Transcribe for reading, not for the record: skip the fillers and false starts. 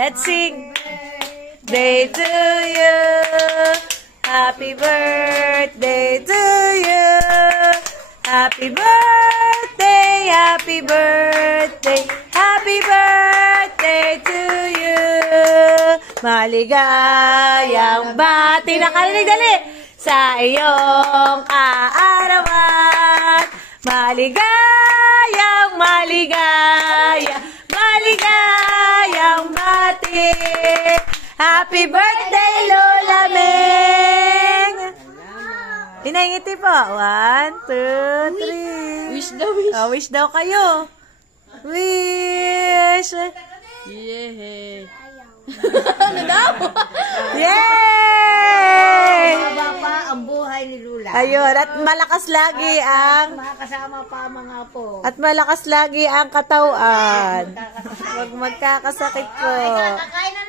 Let's sing. Day to you. Happy birthday to you. Happy birthday, happy birthday, happy birthday to you. Maligayang bati na kalinig dali sa iyong kaarawan. Maligayang, maligayang bati. Happy birthday, Lola Meng! Hinahingiti po. 1, 2, 3. Wish daw, wish. Oh, wish daw kayo. Wish! Yay! Ano daw? Yay! Mahaba pa ang buhay ni Lula. Ayun, at malakas lagi ang... Makakasama pa ang mga apo. At malakas lagi ang katawan. Huwag magkakasakit po. Kakain na